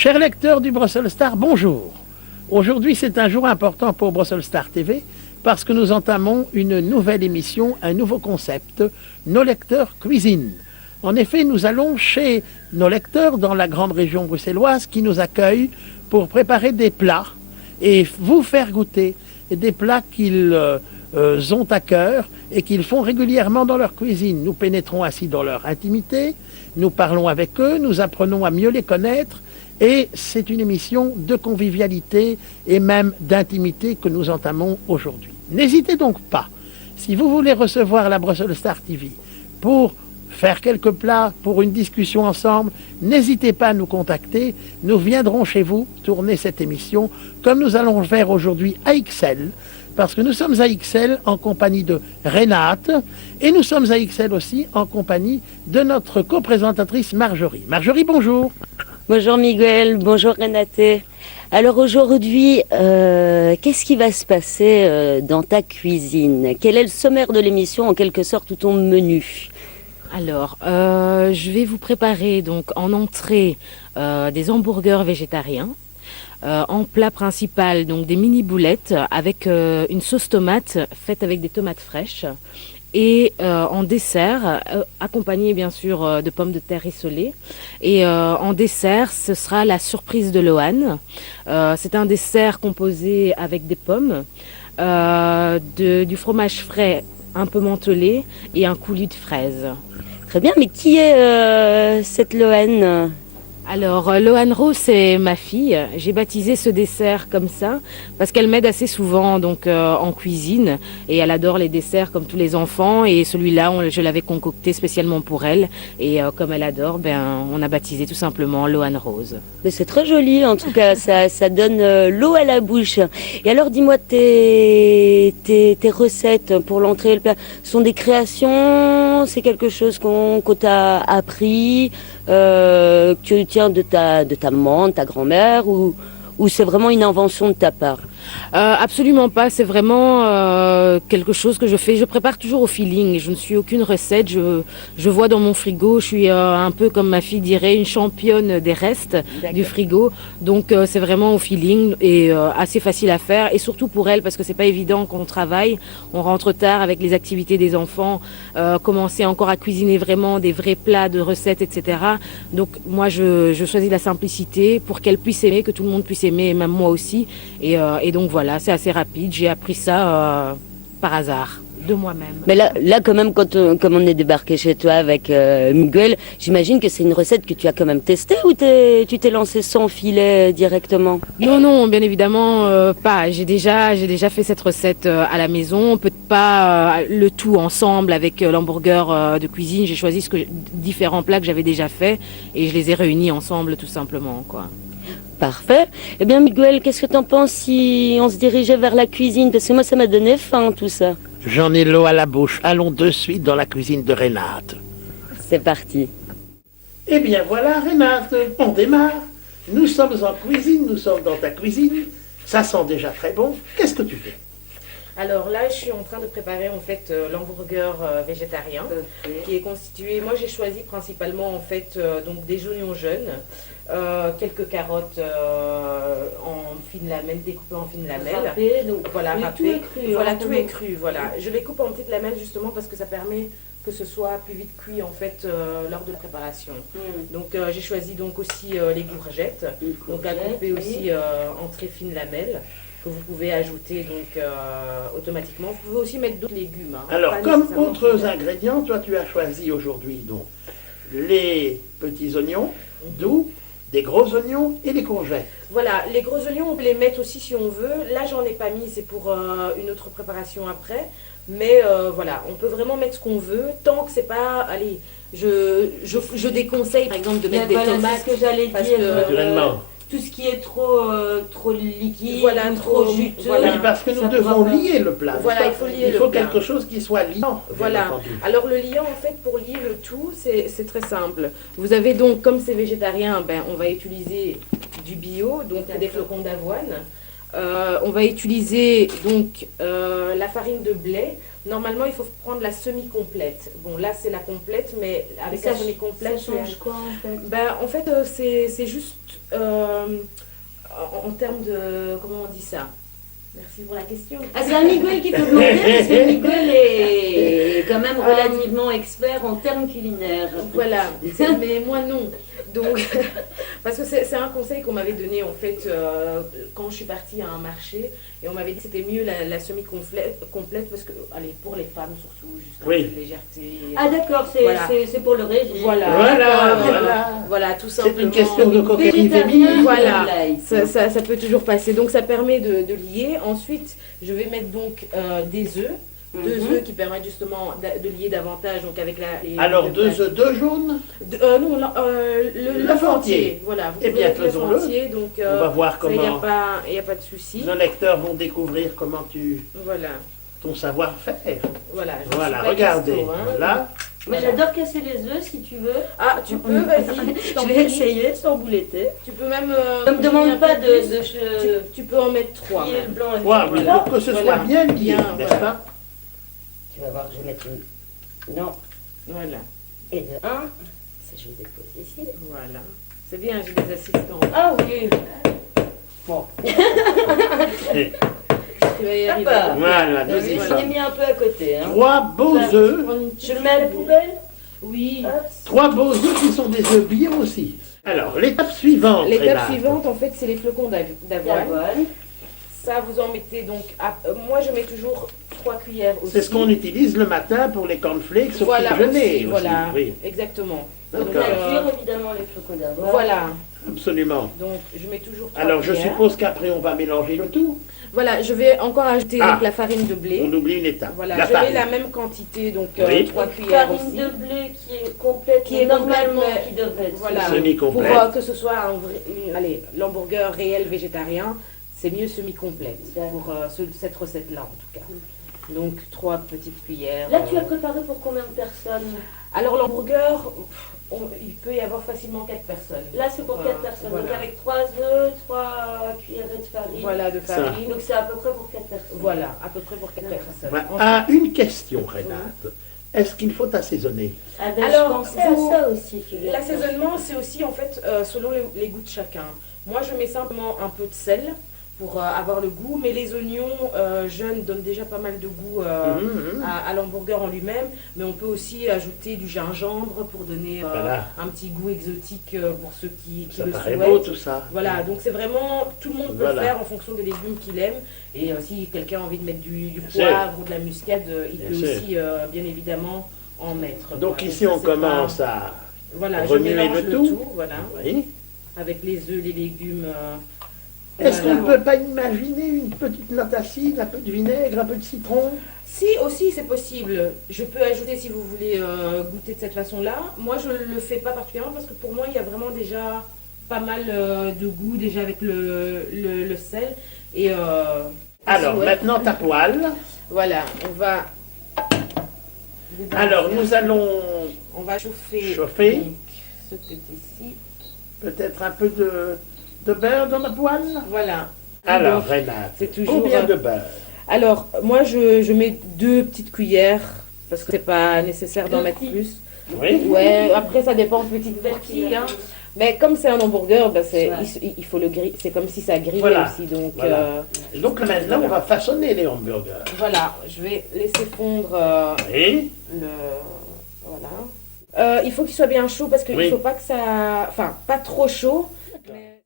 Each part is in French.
Chers lecteurs du Brussels Star, bonjour. Aujourd'hui, c'est un jour important pour Brussels Star TV parce que nous entamons une nouvelle émission, un nouveau concept, Nos lecteurs cuisine. En effet, nous allons chez nos lecteurs dans la grande région bruxelloise qui nous accueillent pour préparer des plats et vous faire goûter des plats qu'ils ont à cœur et qu'ils font régulièrement dans leur cuisine. Nous pénétrons ainsi dans leur intimité, nous parlons avec eux, nous apprenons à mieux les connaître et c'est une émission de convivialité et même d'intimité que nous entamons aujourd'hui. N'hésitez donc pas, si vous voulez recevoir la Brussels Star TV pour faire quelques plats, pour une discussion ensemble, n'hésitez pas à nous contacter. Nous viendrons chez vous tourner cette émission comme nous allons le faire aujourd'hui à XL, parce que nous sommes à XL en compagnie de Renate et nous sommes à XL aussi en compagnie de notre coprésentatrice Marjorie. Marjorie, bonjour. Bonjour Miguel, bonjour Renate. Alors aujourd'hui, qu'est-ce qui va se passer dans ta cuisine? Quel est le sommaire de l'émission, en quelque sorte, ou ton menu? Alors, je vais vous préparer donc en entrée des hamburgers végétariens. En plat principal, donc des mini boulettes avec une sauce tomate faite avec des tomates fraîches. Et en dessert, accompagné bien sûr de pommes de terre rissolées. Et en dessert, ce sera la surprise de Lohan. C'est un dessert composé avec des pommes, du fromage frais un peu mentholé et un coulis de fraises. Très bien, mais qui est cette Lohan? Alors, Lohan Rose, c'est ma fille. J'ai baptisé ce dessert comme ça parce qu'elle m'aide assez souvent donc en cuisine et elle adore les desserts comme tous les enfants. Et celui-là, je l'avais concocté spécialement pour elle. Et comme elle adore, on a baptisé tout simplement Lohan Rose. Mais c'est très joli, en tout cas, ça donne l'eau à la bouche. Et alors, dis-moi, tes recettes pour l'entrée et le plat sont des créations? C'est quelque chose qu'on t'a appris, que tu tiens de ta maman, de ta grand-mère, ou c'est vraiment une invention de ta part? Absolument pas, c'est vraiment quelque chose que je fais. Je prépare toujours au feeling, je ne suis aucune recette, je vois dans mon frigo, je suis un peu comme ma fille dirait, une championne des restes du frigo. Donc c'est vraiment au feeling et assez facile à faire et surtout pour elle parce que c'est pas évident quand on travaille, on rentre tard avec les activités des enfants, commencer encore à cuisiner vraiment des vrais plats de recettes, etc. Donc moi je choisis la simplicité pour qu'elle puisse aimer, que tout le monde puisse aimer, et même moi aussi. Et donc voilà, c'est assez rapide. J'ai appris ça par hasard, de moi-même. Mais là quand même, comme on est débarqué chez toi avec Miguel, j'imagine que c'est une recette que tu as quand même testée ou tu t'es lancé sans filet directement? Non, bien évidemment pas. J'ai déjà fait cette recette à la maison. Peut-être pas le tout ensemble avec l'hamburger de cuisine. J'ai choisi différents plats que j'avais déjà fait et je les ai réunis ensemble tout simplement, quoi. Parfait. Eh bien, Miguel, qu'est-ce que t'en penses si on se dirigeait vers la cuisine? Parce que moi, ça m'a donné faim, tout ça. J'en ai l'eau à la bouche. Allons de suite dans la cuisine de Renate. C'est parti. Eh bien voilà, Renate, on démarre. Nous sommes en cuisine, nous sommes dans ta cuisine. Ça sent déjà très bon. Qu'est-ce que tu fais? Alors là, je suis en train de préparer en fait l'hamburger végétarien qui est constitué. Moi, j'ai choisi principalement en fait donc des oignons jaunes, quelques carottes en fines lamelles, découpées en fines lamelles. Râpé, donc voilà, mais râpé. tout est cru. Voilà, Hein, tout est cru. Voilà, je les coupe en petites lamelles justement parce que ça permet que ce soit plus vite cuit en fait lors de la préparation. Donc j'ai choisi donc aussi les courgettes, donc à couper aussi en très fines lamelles, que vous pouvez ajouter donc automatiquement. Vous pouvez aussi mettre d'autres légumes. Hein, alors, comme autres ingrédients, toi tu as choisi aujourd'hui donc les petits oignons, d'où des gros oignons et des courgettes. Voilà, les gros oignons, on peut les mettre aussi si on veut. Là, j'en ai pas mis, c'est pour une autre préparation après. Mais voilà, on peut vraiment mettre ce qu'on veut, tant que c'est pas... Allez, je déconseille par exemple de mettre des tomates. C'est ce que j'allais dire. Naturellement. Tout ce qui est trop liquide, voilà, trop juteux. Voilà. Oui, parce que nous devons lier le plat. Voilà, il faut lier le plat. Il faut quelque chose qui soit liant. Voilà. Alors le liant, en fait, pour lier le tout, c'est très simple. Vous avez donc, comme c'est végétarien, on va utiliser du bio, donc des flocons d'avoine. On va utiliser donc la farine de blé. Normalement, il faut prendre la semi-complète. Bon, là, c'est la complète, mais avec Ça la semi-complète, ça change quoi en fait? en fait, c'est juste en termes de... Comment on dit ça? Merci pour la question. Ah, c'est un Miguel qui peut demander parce que Miguel est quand même relativement expert en termes culinaires. Voilà, mais moi non. Donc, parce que c'est un conseil qu'on m'avait donné en fait quand je suis partie à un marché et on m'avait dit que c'était mieux la semi-complète parce que, allez, pour les femmes surtout, juste un Oui. peu de légèreté. Ah d'accord, c'est Voilà. c'est pour le régime. Voilà, tout C'est simplement. une question de coquetterie Végétarien, féminine. Voilà. light. Ça peut toujours passer. Donc ça permet de lier. Ensuite, je vais mettre donc des œufs. Deux œufs qui permettent justement de lier davantage donc avec Alors, 2 œufs, 2 jaunes. Non, l'œuf entier. Voilà. Vous Eh bien, pouvez mettre l'œuf faisons-le. entier, donc On va voir il n'y a, comment pas de souci. nos lecteurs vont découvrir comment Voilà. ton savoir-faire. Voilà. Je Voilà, suis pas regardez. cuistot, hein. Voilà. Mais j'adore casser les œufs si tu veux. Ah, tu peux, vas-y. Je vais essayer sans bouletter. Tu peux même. Ne me demande pas de Tu peux en mettre 3. plier le blanc et Ouais, mais voilà. pour que ce Voilà. soit bien lié, Bien, n'est-ce voilà. pas? Tu vas voir, je vais mettre une. Non. Voilà. Et de 1. Ça, je le dépose ici. Voilà. C'est bien, j'ai des assistants. Ah oui. Bon. Tu vas y arriver. Hop. Voilà, Je nous y l'ai sommes. mis un peu à côté. Hein. 3 beaux œufs. Je le mets à la poubelle. Oui. Hop. 3 beaux œufs qui sont des œufs bio aussi. Alors, l'étape suivante. L'étape Renate. suivante, en fait, c'est les flocons d'avoine. D'avoine. Ça, vous en mettez donc. Moi, je mets toujours 3 cuillères aussi. C'est ce qu'on utilise le matin pour les cornflakes au Voilà, petit déjeuner. aussi, voilà. Oui, Exactement. D'accord. Donc, à cuire évidemment les flocons d'avoine. Voilà. absolument. Donc, je mets toujours 3 Alors, je cuillères. suppose qu'après, on va mélanger le tout. Voilà, je vais encore ajouter Ah. donc, la farine de blé. On oublie une étape. Voilà, la je mets farine. la même quantité, donc Oui. 3 cuillères Farine aussi. de blé qui est complète, Qui est normalement complète, mais- qui devrait être Voilà. Semi-complète. Pour que ce soit allez, l'hamburger réel végétarien, c'est mieux semi-complète pour cette recette-là en tout cas. Donc 3 petites cuillères. Là, tu as préparé pour combien de personnes? Alors l'hamburger, il peut y avoir facilement 4 personnes. Là, c'est pour 4 personnes. Voilà. Donc, avec 3 œufs, 3 cuillerées de farine. Voilà, de farine. Donc, c'est à peu près pour 4 personnes. Voilà, à peu près pour 4 D'accord. personnes. Voilà. Ensuite- Ah, une question, Renate. Est-ce qu'il faut assaisonner? Ah ben, Alors, je pensais à vous- ça aussi. figure-toi. L'assaisonnement, c'est aussi en fait selon les goûts de chacun. Moi, je mets simplement un peu de sel pour avoir le goût, mais les oignons jeunes donnent déjà pas mal de goût à l'hamburger en lui-même. Mais on peut aussi ajouter du gingembre pour donner Voilà. un petit goût exotique pour ceux qui Ça le paraît souhaitent. beau tout ça. Voilà, donc c'est vraiment, tout le monde peut Voilà. le faire en fonction des légumes qu'il aime. Et si quelqu'un a envie de mettre du sûr. poivre ou de la muscade, il Bien peut sûr. aussi bien évidemment en mettre. Donc quoi. ici, ça, on c'est commence pas- à Voilà, je remuer mélange le le tout. tout, voilà, Oui. avec les œufs, les légumes. Est-ce voilà. qu'on ne peut pas imaginer une petite note acide, un peu de vinaigre, un peu de citron? Si aussi c'est possible, je peux ajouter si vous voulez goûter de cette façon-là. Moi je le fais pas particulièrement parce que pour moi il y a vraiment déjà pas mal de goût déjà avec le sel. Et Alors, ouais. maintenant ta poêle. Voilà, on va. Alors, nous allons On va chauffer. Chauffer. Donc, ce petit-ci. peut-être un peu de beurre dans la poêle. Voilà. Alors, Donc, Renate, c'est toujours, combien de beurre? Alors, moi, je mets 2 petites cuillères parce que c'est pas nécessaire d'en Deux mettre petites. plus. Oui. Ouais, après, ça dépend de petit pour qui. Hein. Mais comme c'est un hamburger, bah, il faut le griller. C'est comme si ça grillait Voilà. aussi. Donc, Voilà. Et donc maintenant, on va façonner les hamburgers. voilà, je vais laisser fondre Et le. Voilà. Il faut qu'il soit bien chaud parce qu'il Oui. ne faut pas que ça. Enfin, pas trop chaud. Mais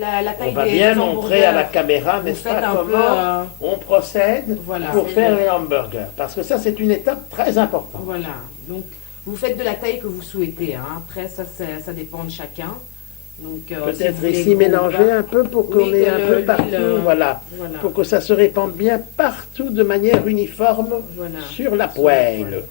la taille on va des bien hamburgers, montrer à la caméra, vous n'est-ce faites pas, un peu, comment on procède voilà. pour faire les hamburgers. Parce que ça, c'est une étape très importante. Voilà, donc vous faites de la taille que vous souhaitez. Hein. Après, ça dépend de chacun. Donc, si Peut-être vous voulez ici gros, mélanger bas. un peu pour qu'on Oui, ait que un peu l'huile, partout, voilà. Voilà. Pour que ça se répande bien partout de manière uniforme Voilà. sur la Sur la poêle.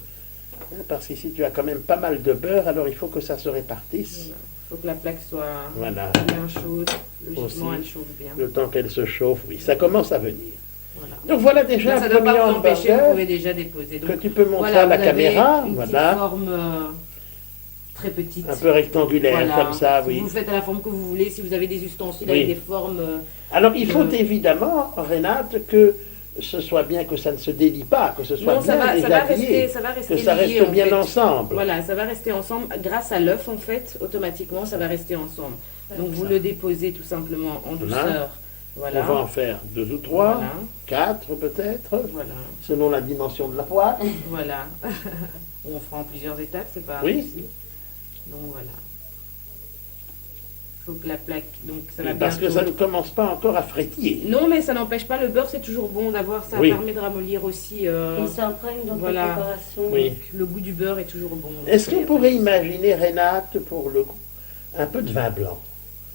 Parce qu'ici, tu as quand même pas mal de beurre, alors il faut que ça se répartisse. Il faut que la plaque soit Voilà. bien chaude. Logiquement, Aussi. elle chauffe bien. Le temps qu'elle se chauffe, oui, ça commence à venir. Voilà. Donc voilà déjà Donc, ça un ne doit premier pas vous empêcher, vous hamburger pouvez déjà déposer. Donc, que tu peux montrer voilà, à la vous avez caméra. une petite Voilà. forme très petite. Un peu rectangulaire, Voilà. comme ça, oui. Vous le faites à la forme que vous voulez. Si vous avez des ustensiles Oui. avec des formes. Alors il faut évidemment, Renate, que ce soit bien que ça ne se délie pas, que ce soit Non, bien déshabillé, ça va rester que ça lié, reste en bien fait. ensemble. Voilà, ça va rester ensemble. Grâce à l'œuf, en fait, automatiquement, ça va rester ensemble. Donc vous Ça. le déposez tout simplement en douceur. Voilà. On va en faire 2 ou 3, Voilà. 4 peut-être, Voilà. selon la dimension de la poêle. Voilà. On fera en plusieurs étapes, c'est pas un Oui. souci. Donc voilà. Il faut que la plaque. Donc ça va Parce que bientôt- ça ne commence pas encore à frétiller. Non, mais ça n'empêche pas. Le beurre, c'est toujours bon d'avoir. Ça Oui. permet de ramollir aussi. Il s'imprègne dans voilà. la préparation. Oui. Le goût du beurre est toujours bon. Est-ce qu'on Et pourrait après, imaginer, Renate, pour le goût, un peu de vin blanc?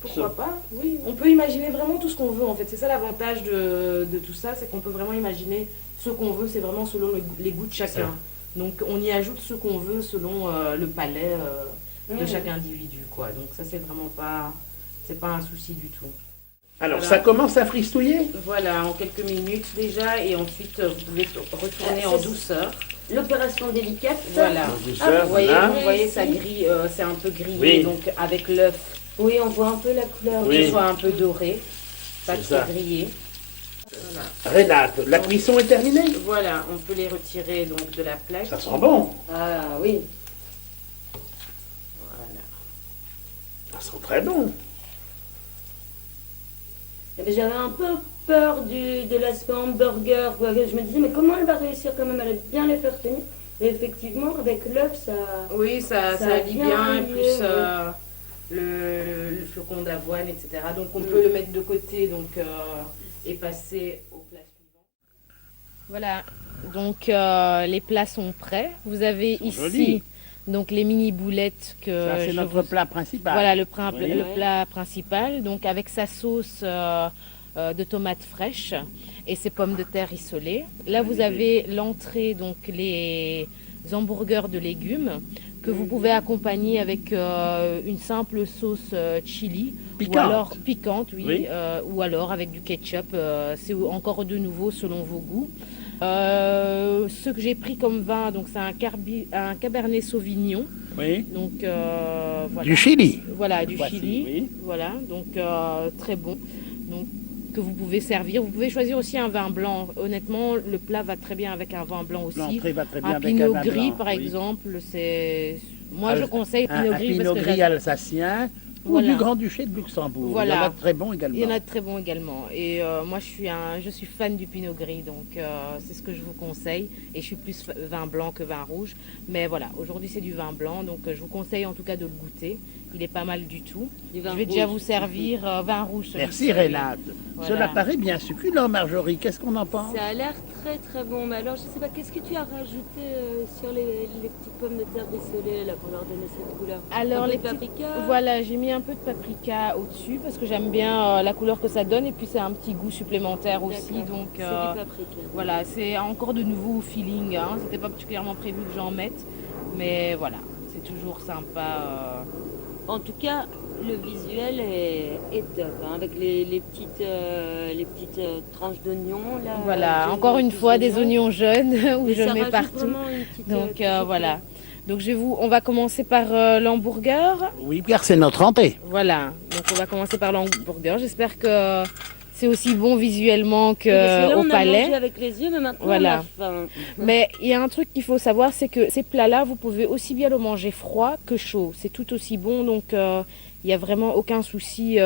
pourquoi pas? Oui. On peut imaginer vraiment tout ce qu'on veut. En fait, c'est ça l'avantage de tout ça, c'est qu'on peut vraiment imaginer ce qu'on veut. C'est vraiment selon les goûts de chacun. Donc on y ajoute ce qu'on veut selon le palais de chaque individu, quoi. Donc ça, c'est vraiment pas, c'est pas un souci du tout. Alors, Voilà. ça commence à fristouiller? Voilà, en quelques minutes déjà, et ensuite vous pouvez retourner en douceur. L'opération délicate. Voilà. En douceur, Vous voyez, voilà. vous voyez, ça grille, c'est un peu grillé, Oui. donc avec l'œuf, Oui, on voit un peu la couleur. Oui. qu'il soit un peu doré, pas C'est trop ça. grillé. Voilà. Renate, la cuisson est terminée? Voilà, on peut les retirer donc de la plaque. Ça sent bon. Ah oui. Voilà. Ça sent très bon. Eh ben, j'avais un peu peur de l'aspect hamburger. Quoi. Je me disais, mais comment elle va réussir quand même? Elle va bien les faire tenir. Et effectivement, avec l'œuf, ça. Oui, ça Ça lie vient bien, et lier, plus oui. le flocon d'avoine, etc. Donc on peut le mettre de côté donc, et passer au plat suivant. Voilà, donc les plats sont prêts. Vous avez Ils ici sont jolis. donc les mini boulettes que Ça, c'est je notre vous- plat principal. Voilà le Oui. plat principal, donc avec sa sauce de tomates fraîches et ses pommes de terre rissolées. Là, vous avez l'entrée, donc les hamburgers de légumes que vous pouvez accompagner avec une simple sauce chili Piquante. ou alors piquante, oui, Oui. ou alors avec du ketchup. C'est encore de nouveau selon vos goûts. Ce que j'ai pris comme vin, donc c'est un Cabernet Sauvignon. Oui. Donc voilà. Du Chili. Voilà, du Voici, Chili. oui. Voilà, donc très bon. Donc que vous pouvez servir. Vous pouvez choisir aussi un vin blanc. Honnêtement, le plat va très bien avec un vin blanc aussi. L'entrée va très bien Un avec pinot vin gris, blanc, par oui. exemple, c'est. Moi, Un- je conseille Un, pinot un gris pinot parce que gris j'adore. alsacien ou Voilà. du Grand-Duché de Luxembourg. Voilà. Il y en a de très bons également. Il y en a de très bons également. Et moi, je suis fan du pinot gris, donc c'est ce que je vous conseille. Et je suis plus vin blanc que vin rouge. Mais voilà, aujourd'hui, c'est du vin blanc, donc je vous conseille en tout cas de le goûter. Il est pas mal du tout. Du vin Je vais déjà rouge. vous servir vin rouge. Merci celui-ci. Renate. Voilà. Cela paraît bien succulent, Marjorie. Qu'est-ce qu'on en pense? Ça a l'air très très bon. Mais alors, je sais pas, qu'est-ce que tu as rajouté sur les petites pommes de terre rissolées là, pour leur donner cette couleur? Alors Un peu les de petites- paprika. Voilà, j'ai mis un peu de paprika au-dessus parce que j'aime bien la couleur que ça donne et puis c'est un petit goût supplémentaire aussi. D'accord. Donc C'est du paprika. voilà, c'est encore de nouveau feeling. Hein. C'était pas particulièrement prévu que j'en mette, mais voilà, c'est toujours sympa. En tout cas, le visuel est top, hein, avec les petites tranches d'oignons là. Voilà, jaunes, encore une petits fois des oignons jaunes où Et je ça mets rajoute partout. vraiment une petite, Donc petite voilà. Donc on va commencer par l'hamburger. Oui, car c'est notre entrée. Voilà, donc on va commencer par l'hamburger. J'espère que c'est aussi bon visuellement Parce que là, qu'au on a palais. mangé avec les yeux, mais maintenant Voilà. on a faim. Mais il y a un truc qu'il faut savoir, c'est que ces plats-là, vous pouvez aussi bien le manger froid que chaud. C'est tout aussi bon, donc il n'y a vraiment aucun souci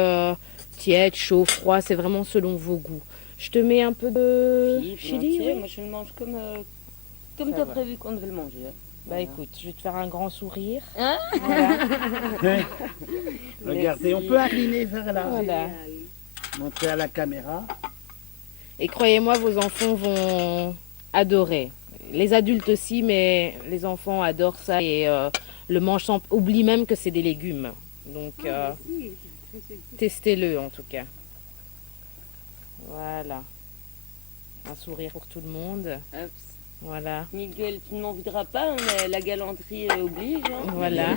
tiède, chaud, froid. C'est vraiment selon vos goûts. Je te mets un peu de chili. volontiers. Oui. Moi, je le mange comme Ça tu as va. prévu qu'on devait le manger. hein. Bah Voilà. écoute, je vais te faire un grand sourire. Hein Voilà. Regardez, on peut incliner vers là. Voilà. Montrer à la caméra. Et croyez-moi, vos enfants vont adorer. Les adultes aussi, mais les enfants adorent ça et le mangent sans... Oublient même que c'est des légumes. Donc, testez-le en tout cas. Voilà. Un sourire pour tout le monde. Hop. Voilà. Miguel, tu ne m'en voudras pas, mais la galanterie oblige. hein. Voilà.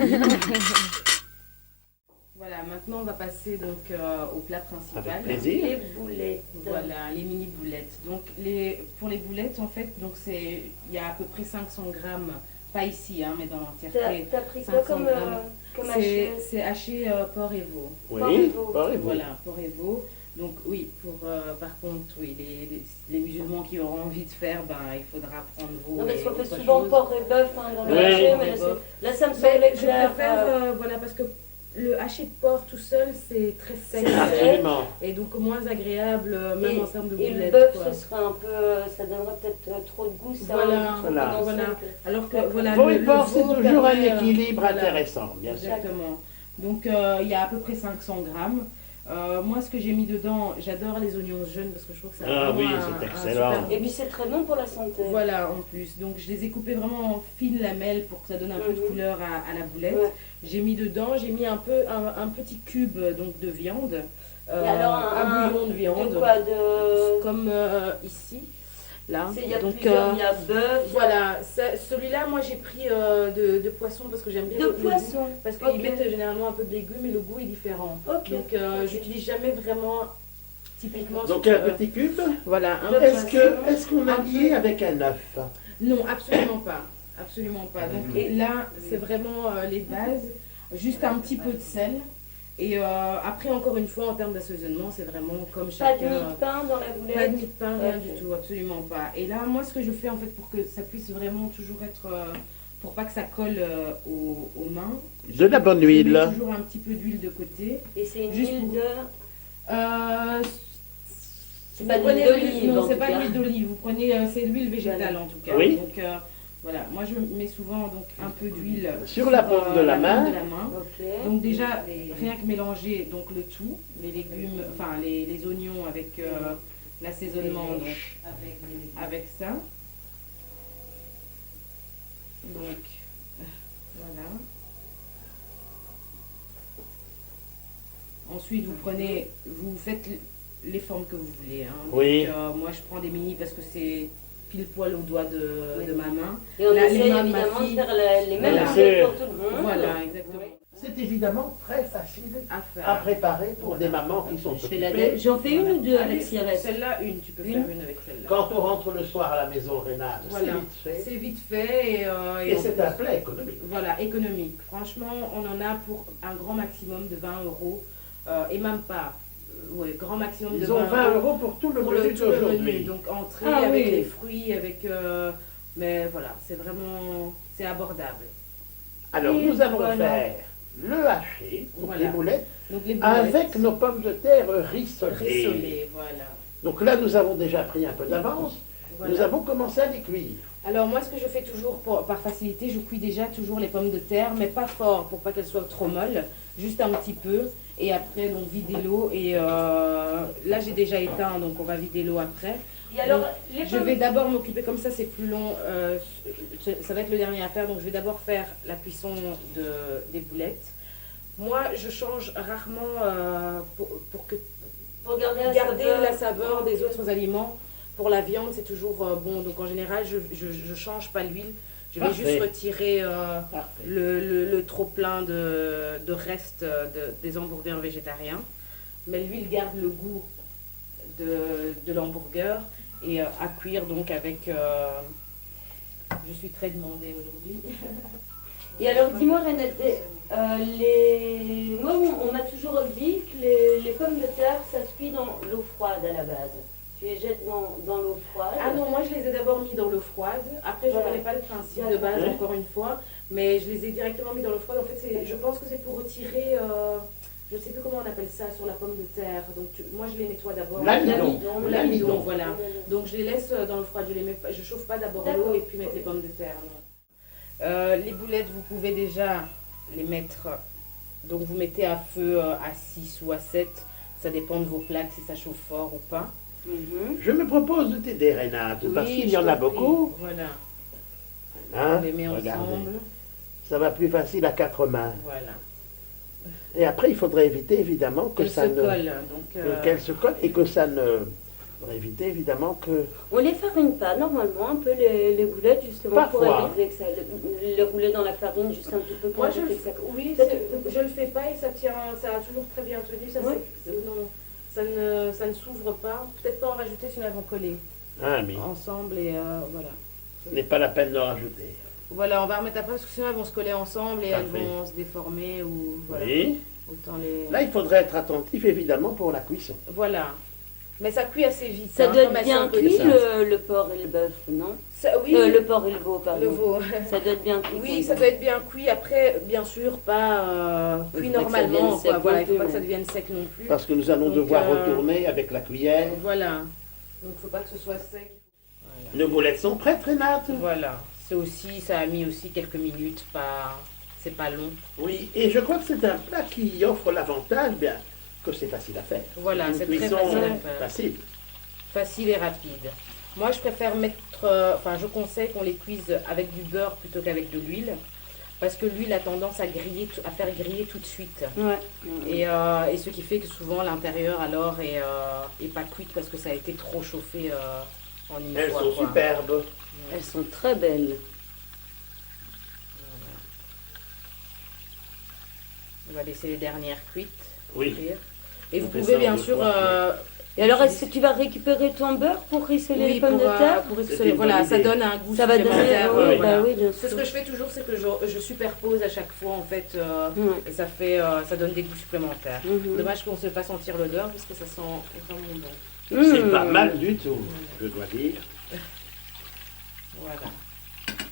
Voilà, maintenant on va passer donc au plat principal. Avec plaisir. Les boulettes. Voilà, les mini boulettes. Donc pour les boulettes, en fait, donc il y a à peu près 500 grammes, pas ici, hein, mais dans l'entièreté. T'as pris 500 quoi comme grammes. comme C'est haché c'est haché porc et veau. Oui, Parlez-vous. parlez-vous. Voilà, porc et veau. Donc oui, par contre, oui, les musulmans qui auront envie de faire, ben, il faudra prendre veau. Non, parce qu'on fait autre souvent chose. porc et bœuf dans le Ouais. haché, Porc et mais bœuf. là, ça me Mais semblait je clair. préfère, voilà, parce que le haché de porc tout seul, c'est très sec. Absolument. Et donc moins agréable, même en termes de Et le boulettes. bœuf, quoi. ce serait un peu, ça donnerait peut-être trop de goût, ça. Voilà, trop voilà. condensé. Voilà. Alors que voilà, Veau et porc, c'est veau toujours un permet, équilibre voilà. intéressant, bien sûr. Exactement. Donc il y a à peu près 500 grammes. Moi, ce que j'ai mis dedans, j'adore les oignons jaunes parce que je trouve que ça a Ah vraiment oui, un- c'est un excellent. super goût. Et puis c'est très bon pour la santé. Voilà, en plus. Donc je les ai coupés vraiment en fines lamelles pour que ça donne un peu de Mhm. couleur à la boulette. Ouais. J'ai mis dedans, j'ai mis un petit cube donc de viande, Et alors, un bouillon de viande, De quoi de... comme ici, là. Il y a Donc plusieurs, il y a bœuf, voilà, celui-là, moi j'ai pris de poisson parce que j'aime bien de le goût. poisson. Parce qu'ils Ok. mettent généralement un peu de légumes et le goût est différent. Ok. Donc Ok. j'utilise jamais vraiment typiquement. Donc ce que- un petit cube. Voilà. Est-ce qu'on a lié avec un œuf? Non, absolument pas. Absolument pas. Donc Mhm. là, c'est vraiment les bases. Juste un petit peu de sel. Et après, encore une fois, en termes d'assaisonnement, c'est vraiment comme Pas de chacun. mie de pain dans la Pas de boulette. mie de pain, rien Ok. du tout, absolument pas. Et là, moi, ce que je fais en fait pour que ça puisse vraiment toujours être, pour pas que ça colle aux mains, De la bonne je mets huile. toujours un petit peu d'huile de côté. Et c'est une Juste huile pour- de... Euh, C'est vous pas de prenez l'huile l'huile- d'olive, non, en c'est tout pas de cas. l'huile d'olive. Vous prenez, c'est l'huile végétale en tout cas. Oui. Donc voilà, moi je mets souvent donc un peu d'huile Sur la paume de la main. paume de la main. Ok. Donc déjà, rien que mélanger donc le tout, les légumes, enfin les oignons avec l'assaisonnement donc, avec ça. Donc voilà. Ensuite, vous faites les formes que vous voulez. Hein. Oui. Donc, moi, je prends des mini parce que c'est pile poil au doigt de ma main. Et on Là, les essaye mains de ma évidemment de fille. faire les mêmes Voilà. recettes pour tout le monde. Voilà, exactement. C'est évidemment très facile À faire. à préparer pour des mamans qui sont Je fais la occupées. J'en fais une ou deux Allez, avec Cyrès. Celle-là, une, tu peux Une. faire une avec celle-là. Quand on rentre le soir à la maison rénale, Voilà. c'est vite fait. C'est vite fait Et on c'est peut- un plat économique. Voilà, économique. Franchement, on en a pour un grand maximum de 20 euros. Et même pas. Ouais, grand maximum de Ils ont 20 euros pour tout le pour menu tout le menu. d'aujourd'hui. Donc entrée Ah avec oui. les fruits, avec. Mais voilà, c'est vraiment. C'est abordable. Alors Et nous allons voilà. faire le haché, donc Voilà. les boulettes, Donc les boulettes avec nos pommes de terre rissolées. rissolées, voilà. Donc là, nous avons déjà pris un peu d'avance. Voilà. Nous avons commencé à les cuire. Alors moi, ce que je fais toujours par facilité, je cuis déjà toujours les pommes de terre, mais pas fort pour pas qu'elles soient trop molles, juste un petit peu. Et après, donc vider l'eau. Et là, j'ai déjà éteint, donc on va vider l'eau après. Et alors, Donc, les Je pommes- vais d'abord m'occuper, comme ça c'est plus long, ça va être le dernier à faire, donc je vais d'abord faire la cuisson des boulettes. Moi, je change rarement pour pour garder garder saveur. la saveur des autres aliments. Pour la viande, c'est toujours bon, donc en général, je change pas l'huile. Je vais Parfait. juste retirer Parfait. le trop-plein de restes des hamburgers végétariens. Mais l'huile garde le goût de l'hamburger et à cuire donc avec... je suis très demandée aujourd'hui. Et alors, dis-moi, Renate, moi, on m'a toujours dit que les pommes de terre, ça se cuit dans l'eau froide à la base. Tu les jettes dans l'eau froide. Ah non, moi je les ai d'abord mis dans l'eau froide. Après, je ne Voilà. connais pas le principe de base, encore une fois. Mais je les ai directement mis dans l'eau froide. En fait, je pense que c'est pour retirer... je ne sais plus comment on appelle ça sur la pomme de terre. Donc moi je les nettoie d'abord. L'amidon. L'amidon, voilà. Donc je les laisse dans l'eau froide. Je chauffe pas d'abord D'accord. l'eau et puis mettre les pommes de terre. Non. Les boulettes, vous pouvez déjà les mettre. Donc vous mettez à feu à 6 ou à 7. Ça dépend de vos plaques si ça chauffe fort ou pas. Mhm. Je me propose de t'aider, Renate, parce Oui, qu'il y je en a t'en prie. beaucoup. Voilà. Hein, On les met regardez. ensemble. Ça va plus facile à 4 mains. Voilà. Et après, il faudrait éviter évidemment que Qu'elles ça se ne... collent. Donc, qu'elles se collent et que ça ne... Il faudrait éviter évidemment que... On les farine pas normalement, un peu les boulettes, justement, pour Parfois. éviter que ça. Les rouler dans la farine, juste un petit peu pour moi, éviter que ça. oui, Ça je le fais pas et ça tient, ça a toujours très bien tenu. Ça, Ouais. non, ça ne s'ouvre pas. Peut-être pas en rajouter sinon elles vont coller Ah, mais ensemble et voilà. ce n'est pas la peine de rajouter. Voilà, on va remettre après parce que sinon elles vont se coller ensemble et Parfait. elles vont se déformer ou voilà. Oui. Autant les... Là, il faudrait être attentif, évidemment, pour la cuisson. Voilà. Mais ça cuit assez vite. Ça hein, doit comme être elles bien sont cuit petites. le porc et le bœuf, non? Oui, Le porc et le veau, pardon. le veau. Ça doit être bien cuit. Oui, ça doit être bien cuit. Après, bien sûr, pas cuit Il faut pas que ça normalement. devienne sec Voilà, non il ne faut pas plus, que ça mais- devienne sec non plus. Parce que nous allons Donc, devoir retourner avec la cuillère. Voilà. Donc, il ne faut pas que ce soit sec. Nos boulettes sont prêtes, Renate? Voilà. C'est aussi, ça a mis aussi quelques minutes. C'est pas long. Oui, et je crois que c'est un plat qui offre l'avantage, bien, que c'est facile à faire. Voilà, Une c'est très cuisson facile à faire. facile. Facile et rapide. Moi, je préfère mettre, enfin, je conseille qu'on les cuise avec du beurre plutôt qu'avec de l'huile, parce que l'huile a tendance à griller, à faire griller tout de suite. Ouais. Et ce qui fait que souvent l'intérieur alors est pas cuite parce que ça a été trop chauffé en une Elles fois. sont quoi. superbes. Elles sont très belles. On va laisser les dernières cuites. Oui. cuire. Et On vous fait pouvez ça en bien deux sûr. fois, Et alors, est-ce que tu vas récupérer ton beurre pour rissoler Oui, les pommes de terre? pour C'était rissoler. une Voilà, bonne ça idée. donne un goût Ça va donner, supplémentaire. oui, voilà. bah oui, bien C'est sûr. ce que je fais toujours, c'est que je superpose à chaque fois en fait, Ouais. et ça donne des goûts supplémentaires. Mhm. Dommage qu'on ne se fasse sentir l'odeur parce que ça sent vraiment bon. C'est Mmh. pas mal du tout, je dois dire. Voilà.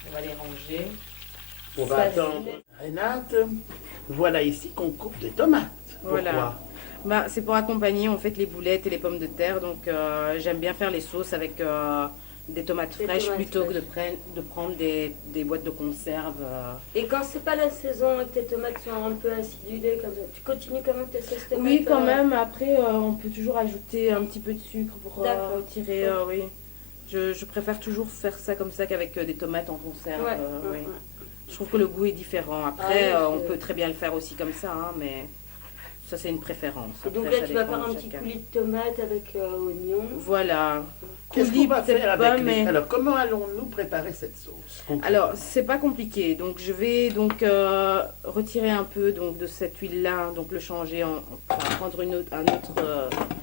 On va les ranger. On va Facile. attendre. Renate, voilà ici qu'on coupe des tomates. Voilà. Pourquoi? Bah, c'est pour accompagner en fait les boulettes et les pommes de terre. Donc j'aime bien faire les sauces avec des tomates Des fraîches tomates plutôt fraîches. que de prendre des boîtes de conserve. Et quand c'est pas la saison et que tes tomates sont un peu acidulées, comme ça, tu continues quand même tes sauces tomates? Oui, quand même. Après, on peut toujours ajouter un petit peu de sucre pour D'accord. retirer. Oui. Je préfère toujours faire ça comme ça qu'avec des tomates en conserve. Ouais, oui. ouais. Je trouve que le goût est différent. Après, Ah oui, on c'est- peut très bien le faire aussi comme ça, hein, mais ça c'est une préférence. Et donc Après, là, ça tu vas dépend faire de un petit chacun. coulis de tomates avec oignons. Voilà. Qu'est-ce qu'on Coulis, va peut-être faire pas, avec les... mais- Alors, comment allons-nous préparer cette sauce? Alors, c'est pas compliqué. Donc, je vais donc retirer un peu donc de cette huile-là, donc le changer enfin, prendre un autre.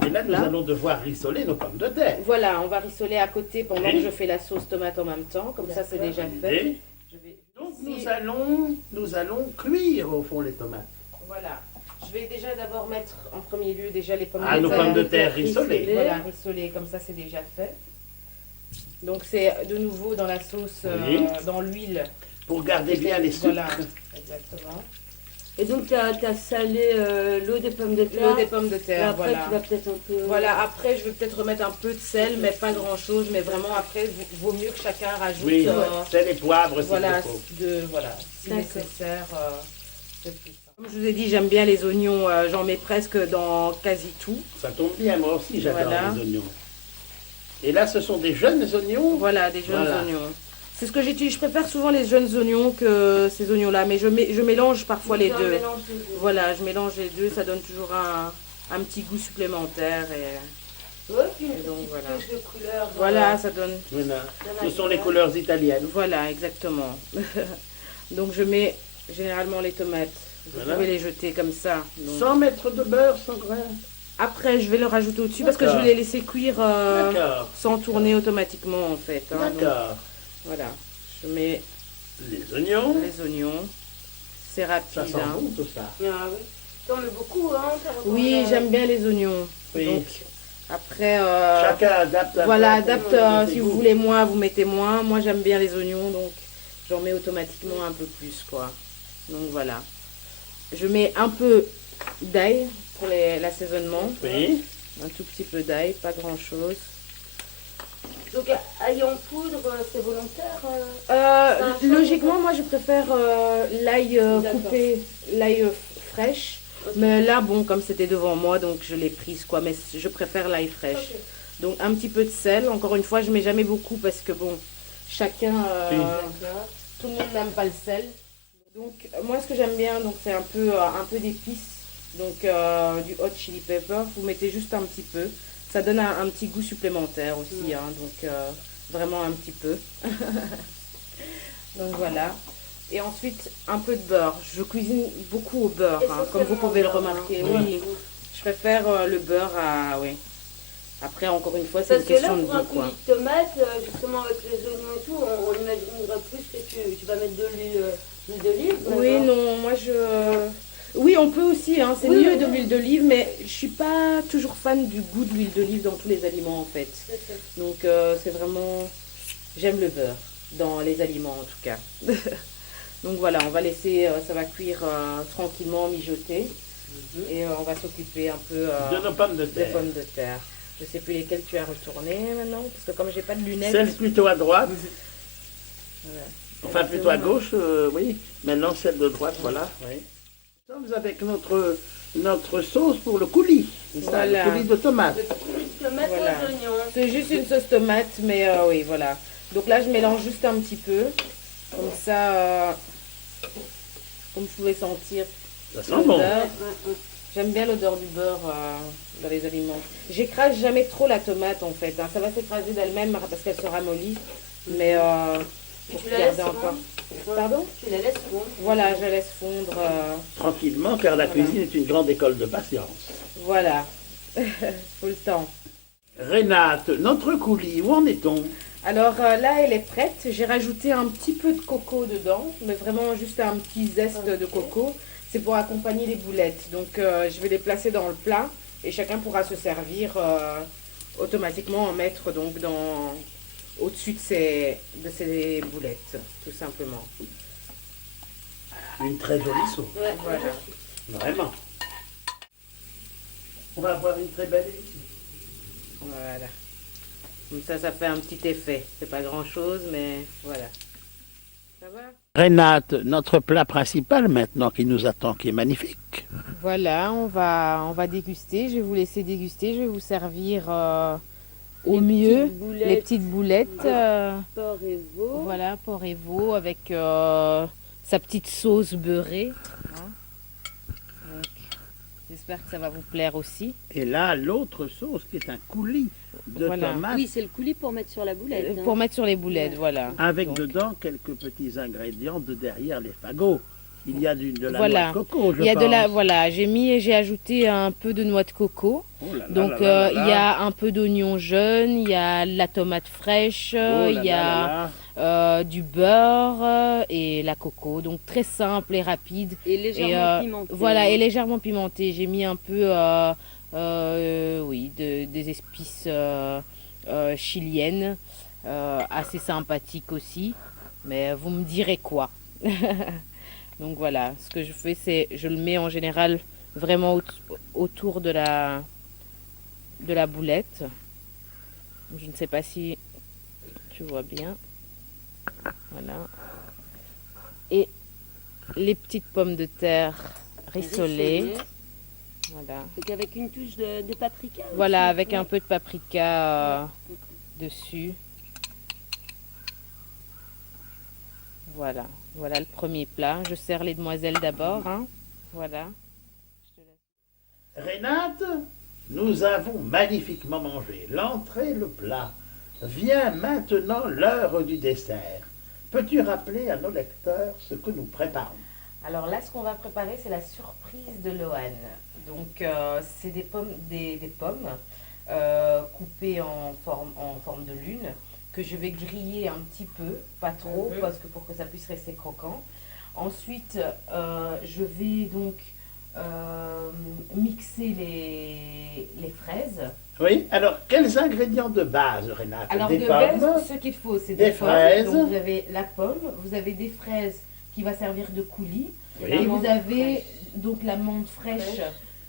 Et là, nous Là. allons devoir rissoler nos pommes de terre. Voilà, on va rissoler à côté pendant Oui. que je fais la sauce tomate en même temps. Comme ça, c'est déjà fait. Et Je vais donc, ici- nous allons cuire au fond les tomates. Voilà. Je vais déjà d'abord mettre en premier lieu déjà les pommes Ah, de nos terre. pommes de terre rissolées. Voilà, rissolées, comme ça c'est déjà fait. Donc c'est de nouveau dans la sauce, Oui. dans l'huile. Pour garder bien les sucres. Voilà, exactement. Et donc, tu as salé l'eau des pommes de terre. L'eau des pommes de Et terre, après, voilà. tu vas peut-être un peu... Voilà, après je vais peut-être remettre un peu de sel, mais pas grand chose. Mais vraiment après, vaut mieux que chacun rajoute. Oui, sel et poivre s'il Voilà, le faut. voilà, si D'accord. nécessaire. C'est plus ça. Comme je vous ai dit, j'aime bien les oignons. J'en mets presque dans quasi tout. Ça tombe bien, moi aussi j'adore Voilà. les oignons. Et là, ce sont des jeunes oignons. Voilà, des jeunes Voilà. oignons. C'est ce que j'utilise. Je préfère souvent les jeunes oignons que ces oignons-là, mais je mélange parfois les Tu deux. mélanges les deux. Voilà, je mélange les deux, ça donne toujours un petit goût supplémentaire. Et Ouais, puis une Et donc, petite voilà. touche de couleur. voilà, ça donne. Voilà. Dans Ce sont la les couleurs italiennes. Voilà, exactement. Donc je mets généralement les tomates. Vous Voilà. pouvez les jeter comme ça. Donc, Sans mettre de beurre, sans grain. après, je vais le rajouter au-dessus parce que je D'accord. vais les laisser cuire D'accord. sans tourner automatiquement en fait. hein. Donc, D'accord. voilà, je mets Les oignons. les oignons. C'est rapide. Ça sent hein. bon tout ça. Ah oui. T'en mets beaucoup, hein? Oui, j'aime bien les oignons. Oui. Donc après, Chacun adapte. un voilà, peu adapte. à ses Si vous goûts. voulez moins, vous mettez moins. Moi, j'aime bien les oignons, donc j'en mets automatiquement un peu plus, quoi. Donc voilà. Je mets un peu d'ail pour l'assaisonnement. Oui. Un tout petit peu d'ail, pas grand-chose. Donc, ail en poudre, c'est volontaire? Logiquement, moi, je préfère l'ail D'accord. coupé, l'ail fraîche. Ok. Mais là, bon, comme c'était devant moi, donc je l'ai prise, quoi. Mais je préfère l'ail fraîche. Ok. Donc un petit peu de sel. Encore une fois, je mets jamais beaucoup parce que bon, chacun, Oui. D'accord. tout le monde n'aime pas le sel. Donc moi, ce que j'aime bien, donc c'est un peu d'épices. Donc du hot chili pepper. Vous mettez juste un petit peu. Ça donne un petit goût supplémentaire aussi. Hein, donc vraiment un petit peu. Donc voilà. Et ensuite un peu de beurre. Je cuisine beaucoup au beurre, hein, comme vous pouvez le remarquer. Oui. Je préfère le beurre à oui. Après, encore une fois, c'est Parce une que là, question de pour un goût, quoi. coulis de tomates, justement avec les oignons et tout, on imaginerait plus que tu vas mettre de l'huile d'olive. Oui, d'accord. non, moi je... Oui, on peut aussi, hein, c'est Oui, mieux oui, de oui. l'huile d'olive, mais je suis pas toujours fan du goût de l'huile d'olive dans tous les aliments en fait. Donc c'est vraiment, j'aime le beurre dans les aliments en tout cas. Donc voilà, on va laisser, ça va cuire tranquillement, mijoter, et on va s'occuper un peu De nos pommes de des terre. pommes de terre. Je sais plus lesquelles tu as retourné maintenant, parce que comme j'ai pas de lunettes, Celle plutôt à droite, voilà. enfin plutôt à gauche, oui. Maintenant celle de droite, voilà. Oui. Nous sommes avec notre sauce pour le coulis. C'est ça, Voilà. le coulis de tomate. Tomates Voilà. aux oignons. C'est juste une sauce tomate, mais oui, voilà. Donc là, je mélange juste un petit peu. Comme ça, comme vous pouvez sentir Ça sent bon. l'odeur. J'aime bien l'odeur du beurre dans les aliments. J'écrase jamais trop la tomate en fait, hein. Ça va s'écraser d'elle-même parce qu'elle se ramollit. Mais Et pour tu la laisses garder encore. Pardon? Tu la laisses fondre. Voilà, je la laisse fondre. Tranquillement, car la Voilà. cuisine est une grande école de patience. Voilà. Faut le temps. Renate, notre coulis, où en est-on? Alors là, elle est prête. J'ai rajouté un petit peu de coco dedans, mais vraiment juste un petit zeste de coco. C'est pour accompagner les boulettes. Donc je vais les placer dans le plat et chacun pourra se servir automatiquement, en mettre donc au-dessus de ses boulettes, tout simplement. Une très jolie sauce, Ouais, Voilà. vraiment. On va avoir une très belle émission. Voilà. Comme ça fait un petit effet. C'est pas grand-chose, mais voilà. Ça va? Renate, notre plat principal maintenant qui nous attend, qui est magnifique. Voilà, on va déguster. Je vais vous laisser déguster. Je vais vous servir au Les mieux petites boulettes. les petites boulettes. Porc et veau. Voilà, porc et veau avec sa petite sauce beurrée. Hein. Donc, j'espère que ça va vous plaire aussi. Et là, l'autre sauce qui est un coulis de Voilà. tomates Oui, c'est le coulis pour mettre sur la boulette. hein. Pour mettre sur les boulettes, Ouais. voilà. avec Donc, dedans quelques petits ingrédients de derrière les fagots. Il y a de la Voilà. noix de coco, je il y a pense. de la, voilà, j'ai ajouté un peu de noix de coco. Oh là là Donc là là là il y a un peu d'oignon jaune, il y a la tomate fraîche, Oh là il y là a là là. du beurre et la coco. Donc très simple et rapide. Et légèrement Et, pimenté. Voilà, et légèrement pimenté. J'ai mis un peu oui, des épices chiliennes, assez sympathiques aussi. Mais vous me direz quoi. Donc voilà, ce que je fais, c'est je le mets en général vraiment autour de la boulette. Je ne sais pas si tu vois bien. Voilà. Et les petites pommes de terre rissolées. Voilà. Donc avec une touche de paprika. Voilà, aussi. avec Ouais. un peu de paprika dessus. Voilà, voilà le premier plat. Je sers les demoiselles d'abord, hein. Voilà. Renate, nous avons magnifiquement mangé l'entrée, le plat. Vient maintenant l'heure du dessert. Peux-tu rappeler à nos lecteurs ce que nous préparons? Alors là, ce qu'on va préparer, c'est la surprise de Loane. Donc, c'est des pommes coupées en forme de lune que je vais griller un petit peu, pas trop, parce que pour que ça puisse rester croquant. Ensuite, je vais donc mixer les fraises. Oui, alors quels ingrédients de base, Renate? Alors Des de pommes, base, ce qu'il faut, c'est des des pommes. fraises. Donc vous avez la pomme, vous avez des fraises qui va servir de coulis. Oui. Et vous avez donc la menthe fraîche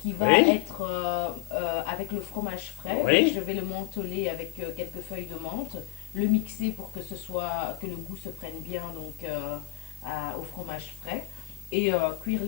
qui va Oui. être avec le fromage frais. Oui. Donc, je vais le mentoler avec quelques feuilles de menthe, le mixer pour que que le goût se prenne bien donc au fromage frais et cuire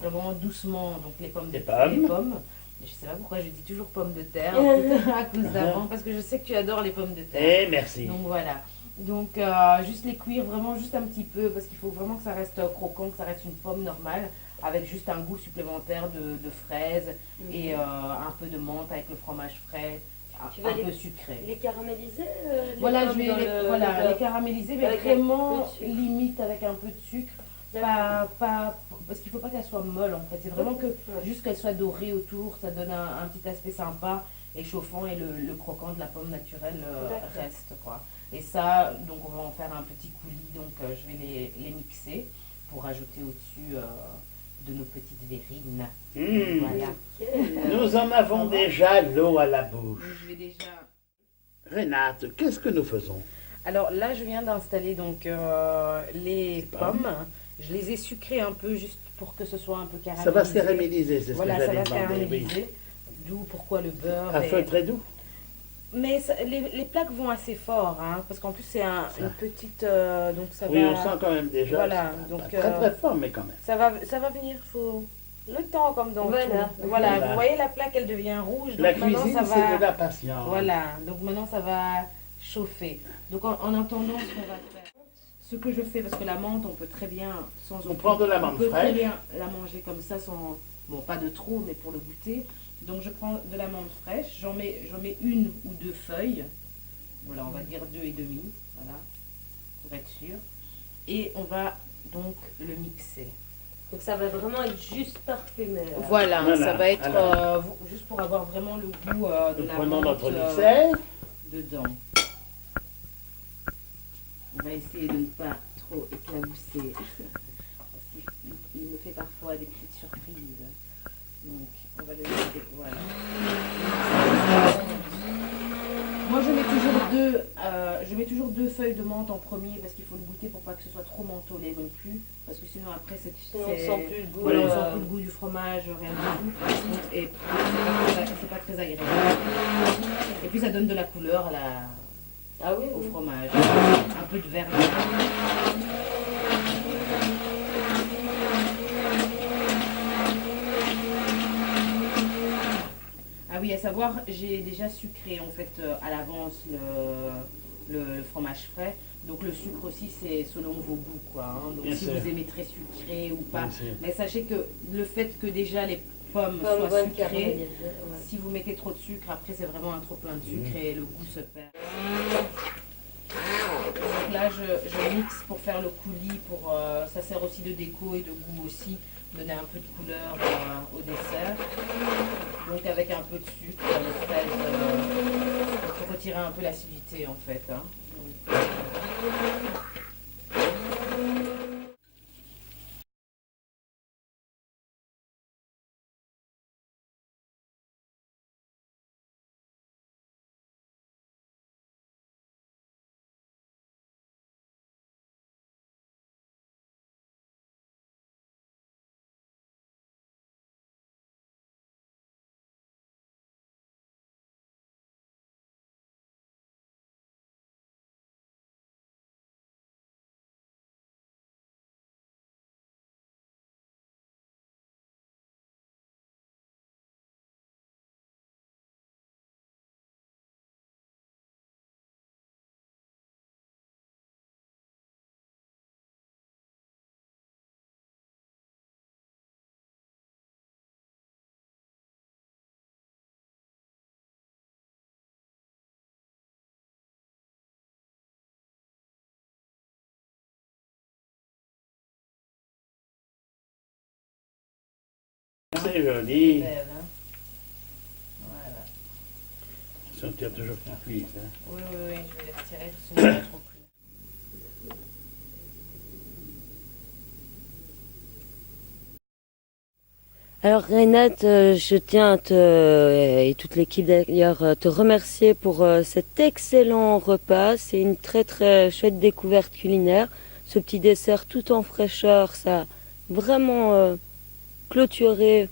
vraiment doucement donc les pommes Les de pommes. les pommes. Je sais pas pourquoi je dis toujours pommes de terre, peut-être à cause d'avant, parce que je sais que tu adores les pommes de terre. Eh, merci. Donc voilà. Donc juste les cuire vraiment juste un petit peu parce qu'il faut vraiment que ça reste croquant, que ça reste une pomme normale avec juste un goût supplémentaire de fraises et un peu de menthe avec le fromage frais, Tu vas un peu sucré. Les caraméliser les Voilà, pommes je vais dans le beurre. les caraméliser, mais Avec vraiment un peu de sucre. limite avec un peu de sucre. Parce qu'il ne faut pas qu'elle soit molle en fait. C'est vraiment que juste qu'elle soit dorée autour, ça donne un petit aspect sympa et chauffant et le croquant de la pomme naturelle reste quoi. Et ça, donc on va en faire un petit coulis, donc je vais les mixer pour rajouter au-dessus de nos petites verrines. Mmh. Voilà. Nous en avons déjà l'eau à la bouche. Donc, je vais déjà... Renate, qu'est-ce que nous faisons? Alors là, je viens d'installer donc les pommes. Je les ai sucrées un peu juste pour que ce soit un peu caramélisé. Ça va se caraméliser, c'est ce Voilà, que ça j'allais va demander. caraméliser. D'où pourquoi le beurre. À feu très doux. Mais les plaques vont assez fort, hein, parce qu'en plus c'est une petite, donc ça Oui, va. on sent quand même déjà. Voilà, c'est donc pas très fort, mais quand même. ça va venir. Faut le temps comme dans Voilà. tout. Voilà. Vous voyez la plaque, elle devient rouge. Donc La maintenant cuisine, ça c'est va. de la patience. Voilà. Donc maintenant ça va chauffer. Donc en attendant, ce qu'on va faire, ce que je fais, parce que la menthe, on peut très bien sans. On prend de la menthe On peut très fraîche. bien la manger comme ça sans, bon, pas de trop, mais pour le goûter. Donc je prends de la menthe fraîche, j'en mets une ou deux feuilles. Voilà, on va dire 2,5, voilà, pour être sûr. Et on va donc le mixer. Donc ça va vraiment être juste parfumé. Voilà, Voilà, ça va être alors. juste pour avoir vraiment le goût de Nous la prenons menthe notre mixeur. dedans. On va essayer de ne pas trop éclabousser. Parce qu'il me fait parfois des petites surprises. Donc, on va le laisser, voilà. Moi, je mets toujours deux feuilles de menthe en premier parce qu'il faut le goûter pour pas que ce soit trop mentholé non plus. Parce que sinon, après, Sinon, on sent plus le goût. voilà, on sent plus le goût du fromage, rien du tout. Et c'est pas très agréable. Et puis, ça donne de la couleur au fromage. Un peu de vert. Ah oui, à savoir, j'ai déjà sucré en fait à l'avance le fromage frais. Donc le sucre aussi, c'est selon vos goûts, quoi. Hein. Donc Bien si sûr. vous aimez très sucré ou pas. Bien sûr. Mais sachez que le fait que déjà les pommes soient bonne sucrées, caramélisée, ouais. si vous mettez trop de sucre, après c'est vraiment un trop plein de sucre et le goût se perd. Donc là, je mixe pour faire le coulis. Ça sert aussi de déco et de goût aussi. Donner un peu de couleur au dessert. Donc avec un peu de sucre, les fraises, pour retirer un peu l'acidité en fait. Hein. Donc, C'est joli. belle, hein. Voilà. Ça tire toujours qu'il cuise. Hein. Oui, je vais les retirer sinon il est trop cuit. Alors Renate, je tiens à et toute l'équipe d'ailleurs, te remercier pour cet excellent repas. C'est une très très chouette découverte culinaire. Ce petit dessert tout en fraîcheur, ça a vraiment clôturé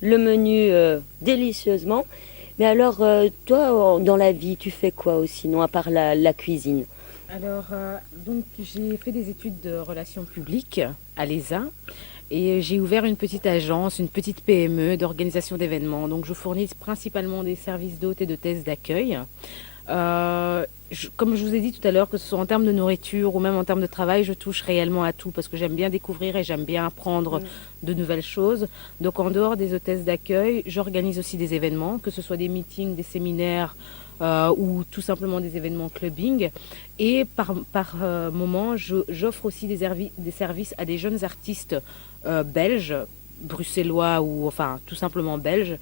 le menu délicieusement. Mais alors, toi, dans la vie, tu fais quoi aussi, sinon, à part la cuisine? Alors, donc j'ai fait des études de relations publiques à l'ESA et j'ai ouvert une petite agence, une petite PME d'organisation d'événements. Donc je fournis principalement des services d'hôtes et de tests d'accueil. Comme je vous ai dit tout à l'heure, que ce soit en termes de nourriture ou même en termes de travail, je touche réellement à tout parce que j'aime bien découvrir et j'aime bien apprendre de nouvelles choses. Donc en dehors des hôtesses d'accueil, j'organise aussi des événements, que ce soit des meetings, des séminaires ou tout simplement des événements clubbing. Et par moment, j'offre aussi des services à des jeunes artistes belges bruxellois ou enfin tout simplement belges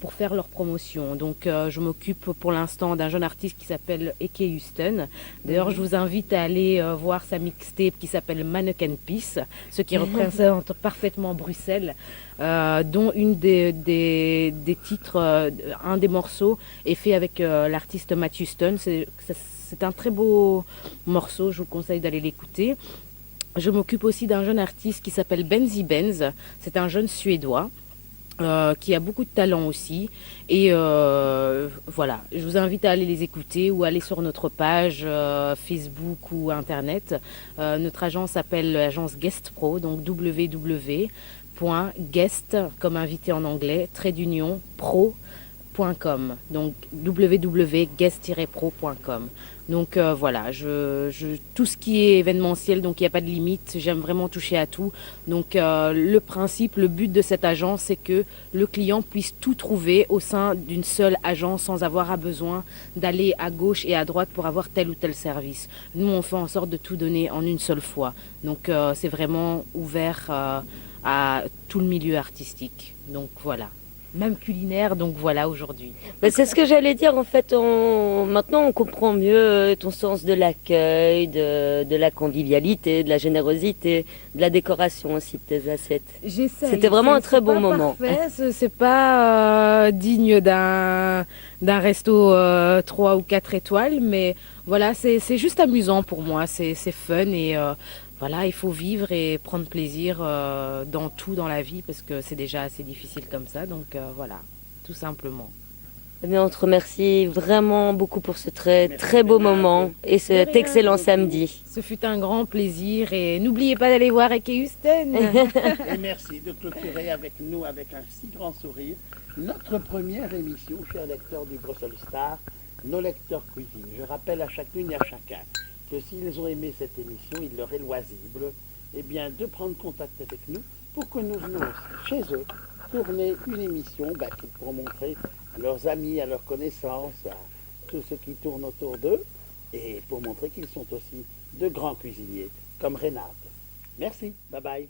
pour faire leur promotion. Donc je m'occupe pour l'instant d'un jeune artiste qui s'appelle Eke Houston. D'ailleurs je vous invite à aller voir sa mixtape qui s'appelle Mannequin Peace, ce qui représente parfaitement Bruxelles, dont une des titres, un des morceaux est fait avec l'artiste Matt Houston. C'est un très beau morceau, je vous conseille d'aller l'écouter. Je m'occupe aussi d'un jeune artiste qui s'appelle Benzi Benz. C'est un jeune Suédois qui a beaucoup de talent aussi. Et voilà, je vous invite à aller les écouter ou aller sur notre page Facebook ou Internet. Notre agence s'appelle l'agence Guest Pro, donc www.guest, comme invité en anglais, pro.com, donc www.guest-pro.com. Donc voilà, tout ce qui est événementiel, donc il n'y a pas de limite, j'aime vraiment toucher à tout. Donc le principe, le but de cette agence, c'est que le client puisse tout trouver au sein d'une seule agence sans avoir besoin d'aller à gauche et à droite pour avoir tel ou tel service. Nous, on fait en sorte de tout donner en une seule fois. Donc c'est vraiment ouvert à tout le milieu artistique. Donc voilà. Même culinaire, donc voilà aujourd'hui. C'est ce que j'allais dire en fait. Maintenant on comprend mieux ton sens de l'accueil, de la convivialité, de la générosité, de la décoration aussi de tes assiettes. J'essaie. C'était vraiment un très bon moment. C'est pas digne d'un resto 3 ou 4 étoiles, mais voilà, c'est juste amusant pour moi, c'est fun et voilà, il faut vivre et prendre plaisir dans tout dans la vie parce que c'est déjà assez difficile comme ça. Donc voilà, tout simplement. Mais on te remercie vraiment beaucoup pour ce très beau moment et cet excellent samedi. Ce fut un grand plaisir et n'oubliez pas d'aller voir Eke Houston. Et merci de clôturer avec nous, avec un si grand sourire, notre première émission, chers lecteurs du Brussels Star, nos lecteurs cuisine. Je rappelle à chacune et à chacun que s'ils ont aimé cette émission, il leur est loisible de prendre contact avec nous pour que nous venions chez eux tourner une émission qu'ils pourront montrer à leurs amis, à leurs connaissances, à tous ceux qui tournent autour d'eux, et pour montrer qu'ils sont aussi de grands cuisiniers, comme Reynald. Merci, bye bye.